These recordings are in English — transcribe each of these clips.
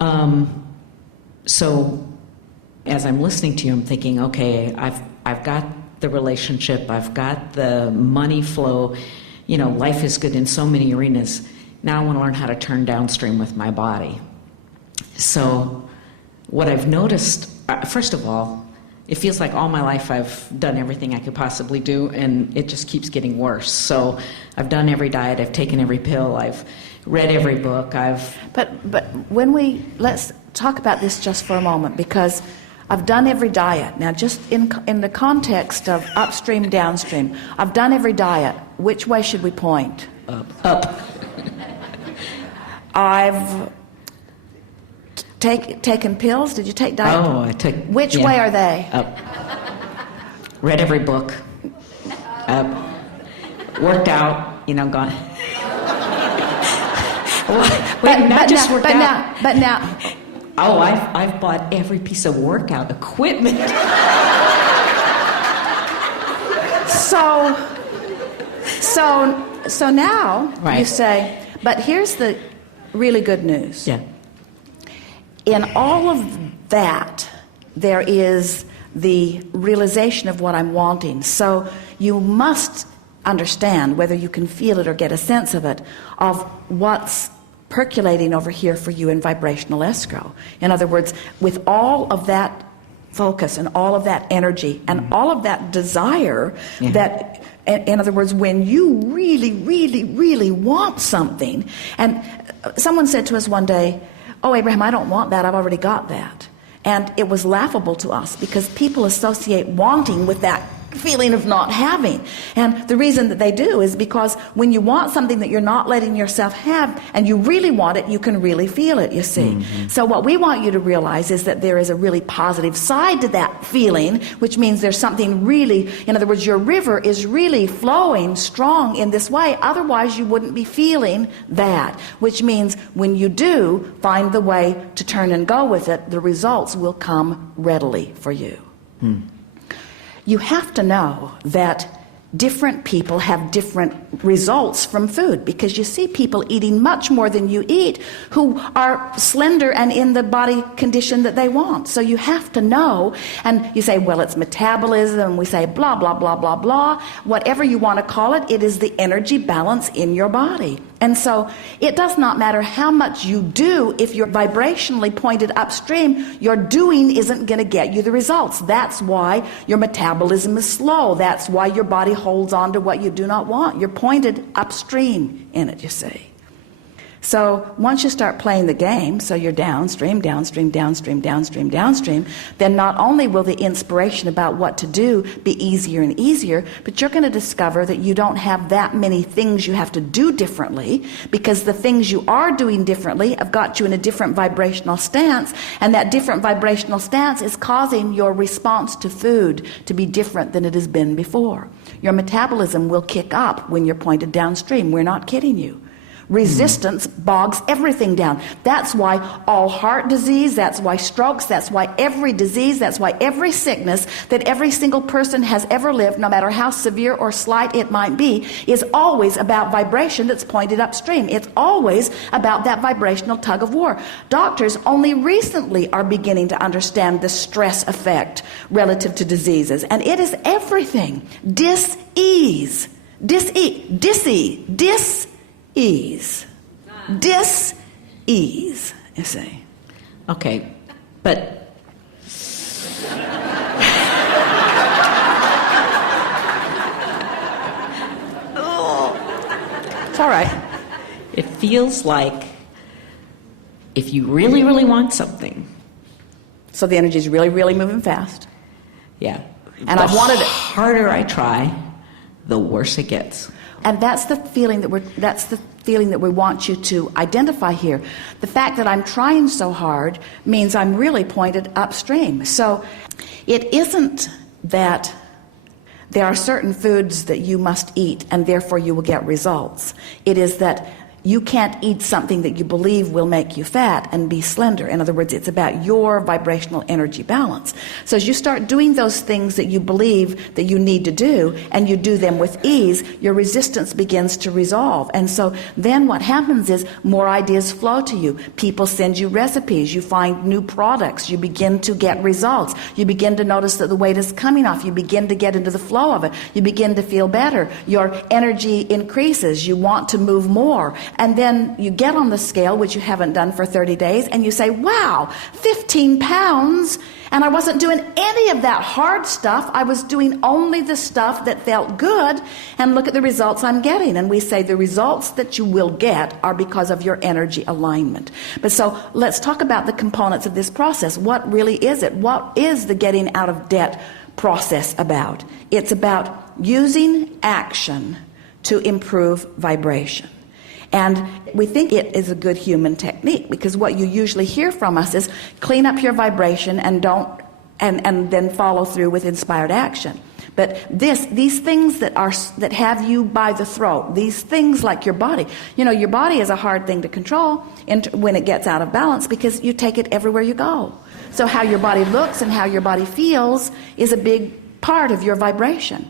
So as I'm listening to you, I'm thinking, okay, I've got the relationship, I've got the money flow, life is good in so many arenas. Now I want to learn how to turn downstream with my body. So what I've noticed, first of all, it feels like all my life I've done everything I could possibly do, and it just keeps getting worse. So I've done every diet, I've taken every pill, I've read every book, But let's talk about this just for a moment, because I've done every diet. Now, just in the context of upstream, downstream, I've done every diet. Which way should we point? Up. I've taken pills. Did you take diet? Oh, I took... Which way are they? Up. Read every book. Up. Worked out, gone... But now... Oh, I've bought every piece of workout equipment. So now right. You say, but here's the really good news. Yeah. In all of that, there is the realization of what I'm wanting. So you must understand, whether you can feel it or get a sense of it, of what's percolating over here for you in vibrational escrow. In other words, with all of that focus and all of that energy and all of that desire, that, in other words, when you really, really, really want something, and someone said to us one day, "Oh, Abraham, I don't want that, I've already got that." And it was laughable to us because people associate wanting with that feeling of not having. And the reason that they do is because when you want something that you're not letting yourself have and you really want it, you can really feel it, you see. Mm-hmm. So what we want you to realize is that there is a really positive side to that feeling, which means there's something really, in other words, your river is really flowing strong in this way. Otherwise, you wouldn't be feeling that, which means when you do find the way to turn and go with it, the results will come readily for you. You have to know that different people have different results from food, because you see people eating much more than you eat who are slender and in the body condition that they want. So you have to know, and you say, well, it's metabolism, and we say blah, blah, blah, blah, blah. Whatever you want to call it, it is the energy balance in your body. And so it does not matter how much you do. If you're vibrationally pointed upstream, your doing isn't going to get you the results. That's why your metabolism is slow. That's why your body holds on to what you do not want. You're pointed upstream in it, you see. So once you start playing the game, so you're downstream, downstream, downstream, downstream, downstream, then not only will the inspiration about what to do be easier and easier, but you're going to discover that you don't have that many things you have to do differently, because the things you are doing differently have got you in a different vibrational stance, and that different vibrational stance is causing your response to food to be different than it has been before. Your metabolism will kick up when you're pointed downstream. We're not kidding you. Resistance bogs everything down. That's why all heart disease, that's why strokes, that's why every disease, that's why every sickness that every single person has ever lived, no matter how severe or slight it might be, is always about vibration that's pointed upstream. It's always about that vibrational tug of war. Doctors only recently are beginning to understand the stress effect relative to diseases, and it is everything. Dis-ease, dis-ease, you see. Okay, but it's all right. It feels like if you really, really want something. So the energy is really, really moving fast. Yeah. And I've wanted it. The harder I try, the worse it gets. And that's the feeling that we want you to identify here. The fact that I'm trying so hard means I'm really pointed upstream. So it isn't that there are certain foods that you must eat and therefore you will get results. It is that You can't eat something that you believe will make you fat and be slender. In other words, it's about your vibrational energy balance. So as you start doing those things that you believe that you need to do, and you do them with ease, your resistance begins to resolve. And so then what happens is more ideas flow to you. People send you recipes. You find new products. You begin to get results. You begin to notice that the weight is coming off. You begin to get into the flow of it. You begin to feel better. Your energy increases. You want to move more. And then you get on the scale, which you haven't done for 30 days, and you say, wow, 15 pounds, and I wasn't doing any of that hard stuff. I was doing only the stuff that felt good, and look at the results I'm getting. And we say the results that you will get are because of your energy alignment. But so let's talk about the components of this process. What really is it? What is the getting out of debt process about? It's about using action to improve vibration. And we think it is a good human technique, because what you usually hear from us is clean up your vibration and then follow through with inspired action. But these things that have you by the throat, these things like your body, your body is a hard thing to control when it gets out of balance, because you take it everywhere you go. So how your body looks and how your body feels is a big part of your vibration.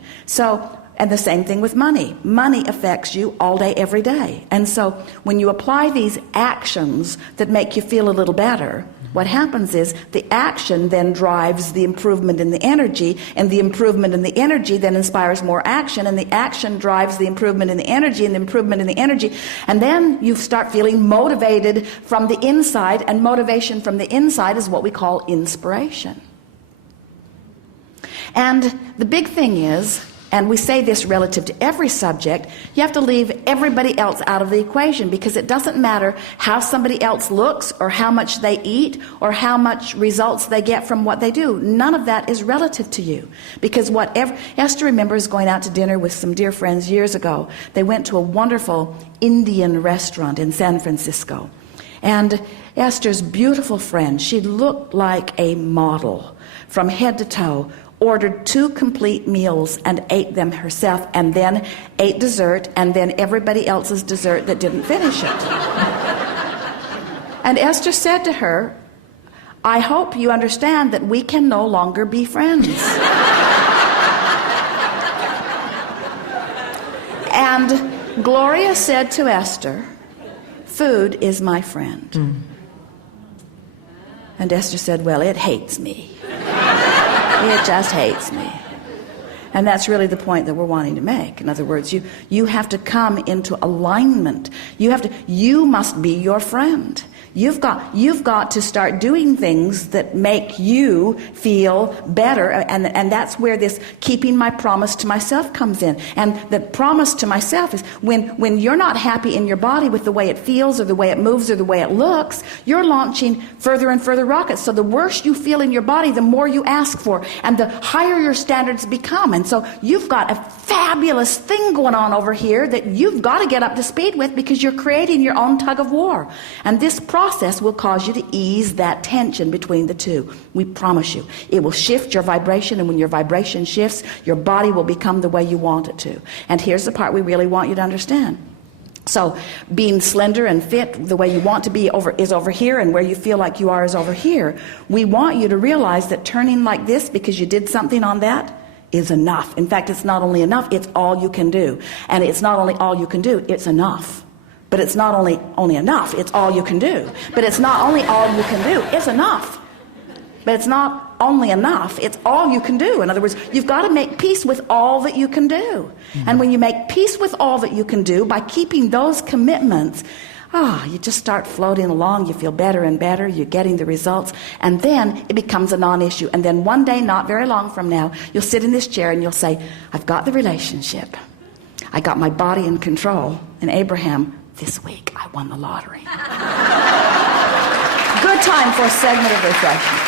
And the same thing with money. Money affects you all day, every day. And so when you apply these actions that make you feel a little better, what happens is the action then drives the improvement in the energy, and the improvement in the energy then inspires more action, and the action drives the improvement in the energy, and the improvement in the energy. And then you start feeling motivated from the inside, and motivation from the inside is what we call inspiration. And the big thing is, and we say this relative to every subject, you have to leave everybody else out of the equation, because it doesn't matter how somebody else looks or how much they eat or how much results they get from what they do. None of that is relative to you, because Esther remembers going out to dinner with some dear friends years ago. They went to a wonderful Indian restaurant in San Francisco. And Esther's beautiful friend, she looked like a model from head to toe, ordered 2 complete meals and ate them herself, and then ate dessert, and then everybody else's dessert that didn't finish it. And Esther said to her, I hope you understand that we can no longer be friends. And Gloria said to Esther, food is my friend. And Esther said, well, it hates me. It just hates me. And that's really the point that we're wanting to make. In other words, you have to come into alignment. You must be your friend. You've got to start doing things that make you feel better, and that's where this keeping my promise to myself comes in. And the promise to myself is when you're not happy in your body with the way it feels or the way it moves or the way it looks, you're launching further and further rockets. So the worse you feel in your body, the more you ask for, and the higher your standards become. And so you've got a fabulous thing going on over here that you've got to get up to speed with, because you're creating your own tug of war. And this process will cause you to ease that tension between the two. We promise you. It will shift your vibration, and when your vibration shifts, your body will become the way you want it to. And here's the part we really want you to understand. So being slender and fit the way you want to be is over here, and where you feel like you are is over here. We want you to realize that turning like this because you did something on that is enough. In fact, it's not only enough, it's all you can do. And it's not only all you can do, it's enough. But it's not only enough, it's all you can do. But it's not only all you can do, it's enough. But it's not only enough, it's all you can do. In other words, you've got to make peace with all that you can do. And when you make peace with all that you can do, by keeping those commitments, you just start floating along. You feel better and better. You're getting the results. And then it becomes a non-issue. And then one day, not very long from now, you'll sit in this chair and you'll say, I've got the relationship. I got my body in control. And Abraham, this week I won the lottery. Good time for a segment of refreshment.